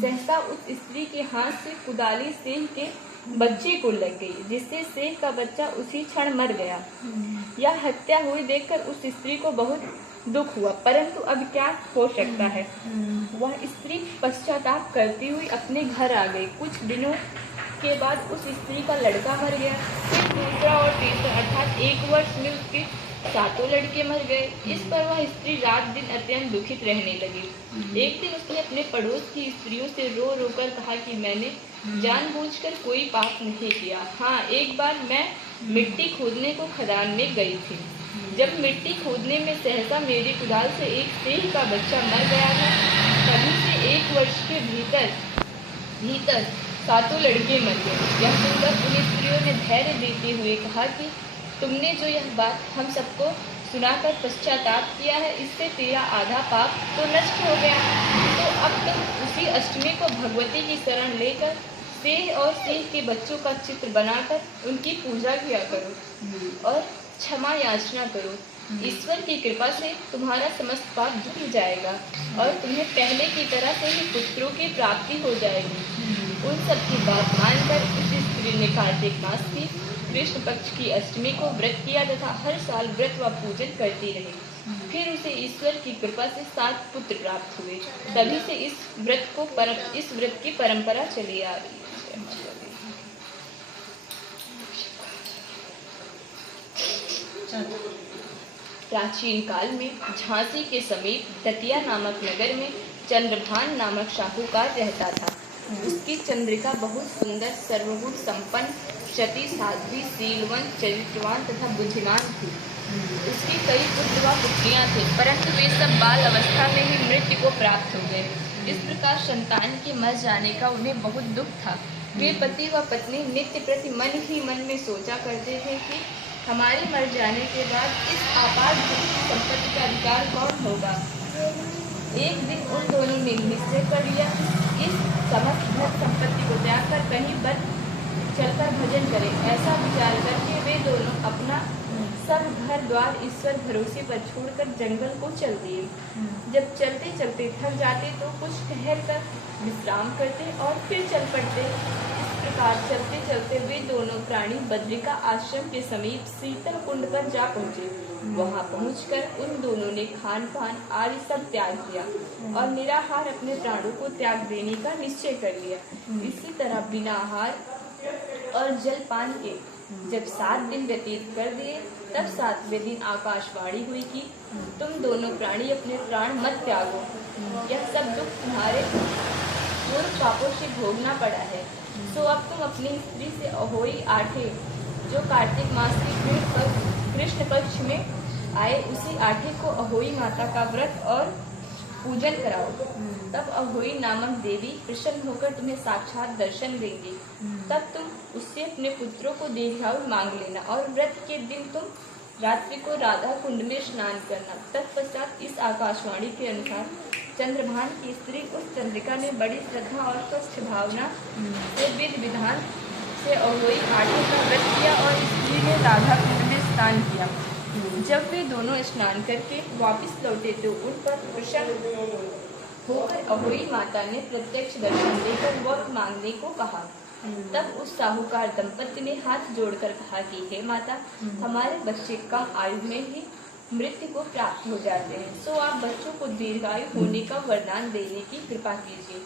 सहसा उस स्त्री के हाथ से कुदाली सेह के बच्चे को लग गई, जिससे सेह का बच्चा उसी क्षण मर गया। यह हत्या हुई देखकर उस स्त्री को बहुत दुख हुआ, परंतु अब क्या हो सकता है। वह स्त्री पश्चाताप करती हुई अपने घर आ गई। कुछ दिनों के बाद उस स्त्री का लड़का मर गया। फिर दूसरा और तीसरा, अर्थात 1 वर्ष में उसके 7 लड़के मर गए। इस पर वह स्त्री रात दिन अत्यंत दुखित रहने लगी। एक दिन उसने अपने पड़ोस की स्त्रियों से रो रो कर कहा कि मैंने जानबूझकर कोई पाप नहीं किया। हाँ, एक बार मैं मिट्टी खोदने को खदान में गई थी। जब मिट्टी खोदने में सहसा मेरी कुदाल से एक सेह का बच्चा मर गया था। तभी से 1 वर्ष के भीतर 7 लड़के मर गए। यह सुनकर उन स्त्रियों ने धैर्य देते हुए कहा कि तुमने जो यह बात हम सबको सुनाकर पश्चाताप किया है, इससे तेरा आधा पाप तो नष्ट हो गया। तो अब तुम उसी अष्टमी को भगवती की शरण लेकर सेह और सेह के बच्चों का चित्र बनाकर उनकी पूजा किया करो और क्षमा याचना करो। ईश्वर की कृपा से तुम्हारा समस्त पाप धुल जाएगा और तुम्हें पहले की तरह से ही पुत्रों की प्राप्ति हो जाएगी। उन सब की बात मानकर उस स्त्री ने कार्तिक मास की कृष्ण पक्ष की अष्टमी को व्रत किया तथा हर साल व्रत व पूजन करती रही। फिर उसे ईश्वर की कृपा से 7 पुत्र प्राप्त हुए। तभी से इस व्रत की परंपरा चली आ रही है। प्राचीन काल में झांसी के समीप दतिया नामक नगर में चंद्रभान नामक शाहूकार रहता था। उसकी चंद्रिका बहुत सुंदर, सर्वगुण संपन्न, सती, साध्वी, शीलवंत, चरित्रवान तथा बुद्धिमान थी। उसके कई पुत्र व पुत्रियां थे, परंतु वे सब बाल अवस्था में ही मृत्यु को प्राप्त हो गए। इस प्रकार संतान के मर जाने का उन्हें बहुत दुख था। वे पति व पत्नी नित्य प्रति मन ही मन में सोचा करते थे कि हमारे मर जाने के बाद इस आपात संपत्ति का अधिकार कौन होगा। एक दिन उन दोनों ने निश्चय कर लिया, इस समस्त धन संपत्ति को त्याग कर कहीं वन चलकर भजन करें। ऐसा विचार करके वे दोनों अपना सब घर द्वार ईश्वर भरोसे पर छोड़कर जंगल को चल दिए। जब चलते चलते थक जाते तो कुछ ठहर कर विश्राम करते और फिर चल पड़ते। इस प्रकार चलते चलते वे दोनों प्राणी बद्रिका आश्रम के समीप शीतल कुंड पर जा पहुँचे। वहां पहुंचकर उन दोनों ने खान पान आदि सब त्याग किया और निराहार अपने प्राणों को त्याग देने का निश्चय कर लिया। इसी तरह बिना आहार और जल पान के जब 7 दिन व्यतीत कर दिए, तब 7वें दिन आकाशवाणी हुई कि तुम दोनों प्राणी अपने प्राण मत त्यागो। यह सब दुख तुम्हारे पूर्व पापों से भोगना पड़ा है। सो अब तुम अपनी स्त्री से अहोई आठे, जो कार्तिक मास के कृष्ण पक्ष में आए, उसी आठे को अहोई माता का व्रत और पूजन कराओ। तब अहोई नामक देवी प्रसन्न होकर तुम्हें साक्षात दर्शन देंगी। तब तुम उससे अपने पुत्रों को दीर्घायु मांग लेना और व्रत के दिन तुम रात्रि को राधा कुंड में स्नान करना। तत्पश्चात इस आकाशवाणी के अनुसार चंद्रभान की स्त्री उस चंद्रिका ने बड़ी श्रद्धा और स्वच्छ भावना से विधि विधान से अहोई आठे का व्रत किया और स्त्री ने राधा कुंड में स्नान किया। जब वे दोनों स्नान करके वापस लौटे तो उन पर प्रसन्न होकर अहोई माता ने प्रत्यक्ष दर्शन देकर वर मांगने को कहा। तब उस साहूकार दंपति ने हाथ जोड़कर कहा कि हे माता, हमारे बच्चे कम आयु में ही मृत्यु को प्राप्त हो जाते हैं, सो आप बच्चों को दीर्घायु होने का वरदान देने की कृपा कीजिए।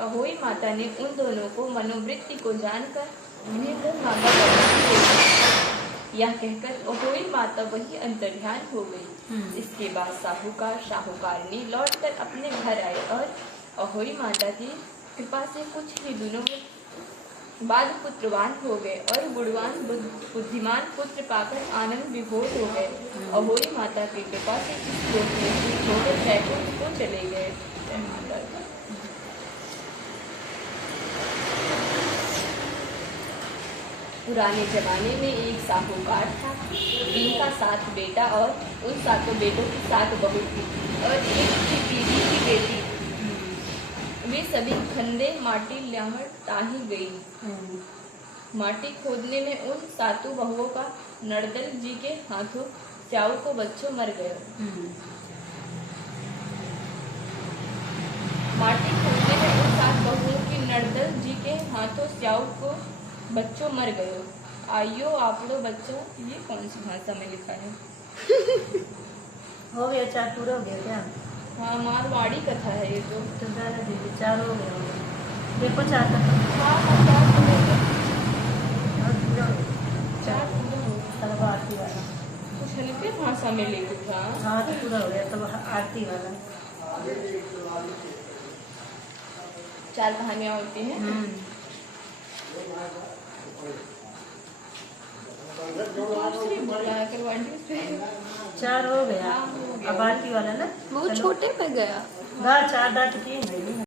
अहोई माता ने उन दोनों को मनोवृत्ति को जानकर उन्हें मुँह मांगा वरदान दे दिया। यह कहकर अहोई माता वही अंतर्ध्यान हो गई। इसके बाद साहूकारनी लौटकर अपने घर आए और अहोई माता की कृपा से कुछ ही दिनों में बाद पुत्रवान हो गए और गुणवान बुद्धिमान पुत्र पाकर आनंद विभोर हो गए। अहोई माता की कृपा से इस लोक में छोड़कर वैकुंठ को चले गए। पुराने जमाने में एक साहूकार था, जिनका 7 बेटा और उन 7 बेटों की 7 बहू थी और एक उसकी दीदी की बेटी। वे सभी खंडे माटी ल्याहड़ ताही गई। माटी खोदने में उन 7 बहुओं का नर्दल जी के हाथों स्याऊ को बच्चों मर गए। माटी खोदने में उन 7 स्याऊ को बच्चों मर गयो। आइयो आप लो बच्चों। ये कौन सी भाषा में लिखा है? हो गया, 4 पूरा हो गया क्या? हाँ, मारवाड़ी कथा है ये तो। तो ज़्यादा दीजिए, 4 हो गया होगा। देखो 4 का हाँ हाँ, चार पूरा हो गया। और पूरा हो गया। 4 पूरा हो गया। तब आरती वाला। कुछ हल्के भाषा में लिखा। हाँ तो पूरा हो गया, तब आरती वाला। 4 कहानियाँ होती हैं। दूसरी बोला करवाटी से। 4 हो गया। हाँ, हो गया। अब आरती वाला ना वो छोटे पे गया। गा 4 डाट 3 है।